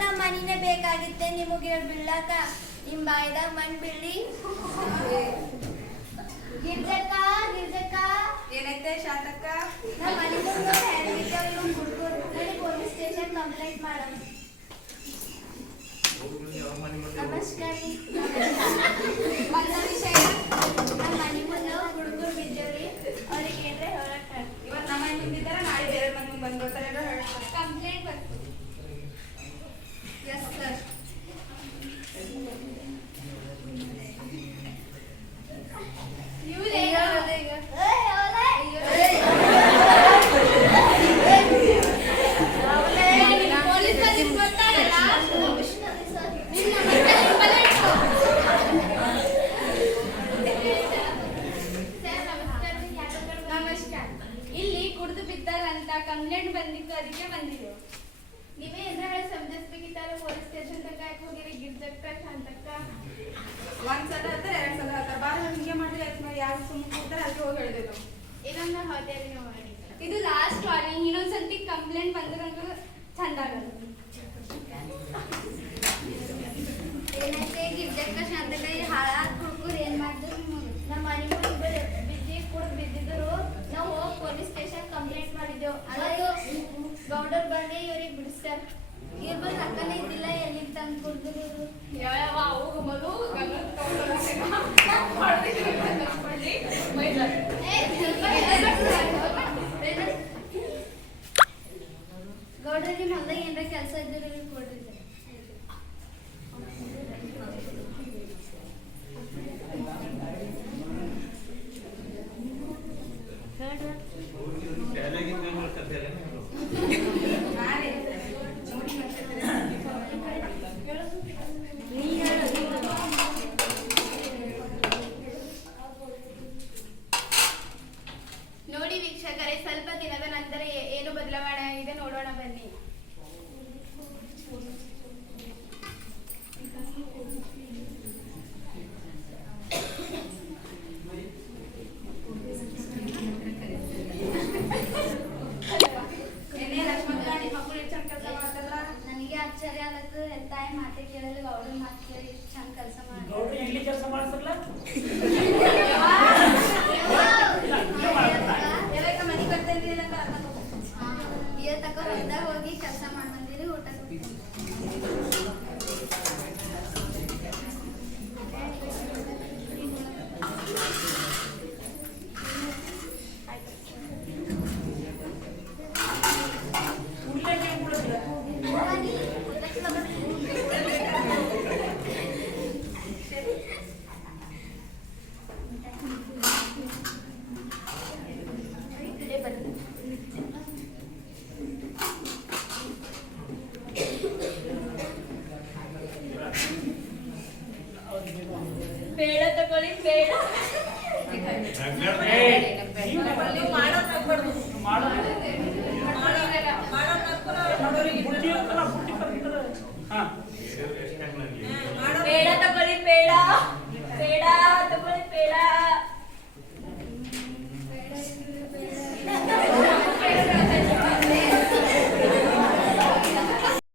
ನಮ್ಮ ಮನಿನೇ ಬೇಕಾಗಿತ್ತೆ ನಿಮಗೆ ಬೀಳಾಕ ನಿಮ್ ಬಾಯ್ದಾಗ ಮಣ್ ಬೀಳಿ. ಗಿರ್ಜಕ್ಕ ಗಿರ್ಜಕ್ಕ ಏನೈತೆ ಶಾಂತಕ್ಕ? ನಮ್ಮ ಮನೆ ಮುಂದೆ ಹೆಣ್ಣಿದ್ದವ್ ಇವ್ ಹುಡುಗರು ನಡಿ ಪೊಲೀಸ್ ಸ್ಟೇಷನ್ ಕಂಪ್ಲೇಂಟ್ ಮಾಡೋಣ. ನಮಸ್ಕಾರ. ಒಂದು ವಿಷಯ ನಮ್ಮ ಮನೆ ಮುಂದೆ ಹುಡುಗರು ಬಿದ್ದವ್ರಿ, ಅವ್ರಿಗೆ ಏನ್ರೆ ಹೇಳಕ್ಕ. ಇವತ್ತು ನಮ್ಮ ಮನೆ ಮುಂದಿದ್ದಾರೆ, ನಾಳೆ ಬೇರೆ ಮನೆ ಮುಂದೆ ಬಂದ್ಬಿಡ್ತಾರೆ ಅಂತ ಹೇಳ್ತಾರೆ. ಕಂಪ್ಲೇಂಟ್ ಬರ್ತೀವಿ. Yes sir. ಇಲ್ಲಿ ಕುಡಿದು ಬಿದ್ದಾರಂತ ಕಂಪ್ಲೇಂಟ್ ಬಂದಿತ್ತು, ಅದಕ್ಕೆ ಬಂದಿದೆ. ನೀವೇ ಏನಾರ ಸಮಜಿಸ್ಬೇಕಿತ್ತಲ್ಲ, ಪೊಲೀಸ್ ಸ್ಟೇಷನ್ ತನಕ ಯಾಕೆ ಹೋಗಿರಿ? ಗಿರ್ಜಕ್ಕ ಶಾಂತಕ್ಕ ಒಂದ್ಸಲ ಹೇಳ್ತಾರೆ, 2 ಸಲ ಹೇಳ್ತಾರೆ. ಬಾರ ಹಿಂಗೆ ಮಾಡಿದ್ರೆ ಯಾರು ಸುಮ್ಮನೆ ಕೂಡ್ತಾರೆ, ಅದಕ್ಕೆ ಹೋಗಿ ಹೇಳಿದೆವು. ಇದನ್ನ ಹೋಟೆಲ್ ಮಾಡಿ. ಇದು ಲಾಸ್ಟ್ ವಾರ್ನಿಂಗ್. ಇನ್ನೊಂದ್ಸತಿ ಕಂಪ್ಲೇಂಟ್ ಬಂದ್ರಂದ್ರೆ ಚಂದ ಆಗಲ್ಲ. ಏನೈತೆ ಗಿರ್ಜಕ್ಕ ಶಾಂತಕ್ಕ ಹಾಳಾದ ಹುಡುಗರು ಏನ್ ಮಾಡಿದ್ರು? ನಮ್ಮ ಮನೆ ಮುಂದೆ ಬಿದ್ದಿ ಕುಡ್ದು ಬಿದ್ದಿದ್ರು. ನಾವು ಹೋಗಿ ಪೊಲೀಸ್ ಸ್ಟೇಷನ್ ಕಂಪ್ಲೇಂಟ್ ಮಾಡಿದ್ದೆವು. ಅದು ಗೌಡರ್ ಬಂದು ಇವ್ರಿಗೆ ಬಿಡಿಸ್ತಾರ. ಇವ್ರ ಬಂದು ಅಕ್ಕನೇ ಇದ್ದಿಲ್ಲ, ಎಲ್ಲಿಗೆ ತಂದು ಕುಡ್ದಿರೋದು. ಗೌಡ್ರಿಗೆ ಮೊದಲ ಏನಾರ ಕೆಲಸ ಇದ್ದರೆ ಕೊಡ್ರಿದ್ದೆ. ನೋಡಿ ವೀಕ್ಷಕರೇ, ಸ್ವಲ್ಪ ದಿನದ ನಂತರ ಏನು ಬದಲಾವಣೆ ಆಗಿದೆ ನೋಡೋಣ ಬನ್ನಿ. ನನಗೆ ಆಶ್ಚರ್ಯ ಆಗತ್ತು, ತಾಯಿ ಮಾತೆ ಕೇಳಲು ಗೌಡ್ರ ಮಾತು ಕೇಳಿ ಚಂದ ಕೆಲಸ ಮಾಡಿ. ತಕ್ಕ ಹೊಲ್ದಾಗ ಹೋಗಿ ಕೆಲಸ ಮಾಡಿ ಬಂದಿರಿ, ಊಟ ಬೇಡ ತಗೊಳ್ಳಿ, ಬೇಡ. ಮಾಡೋದು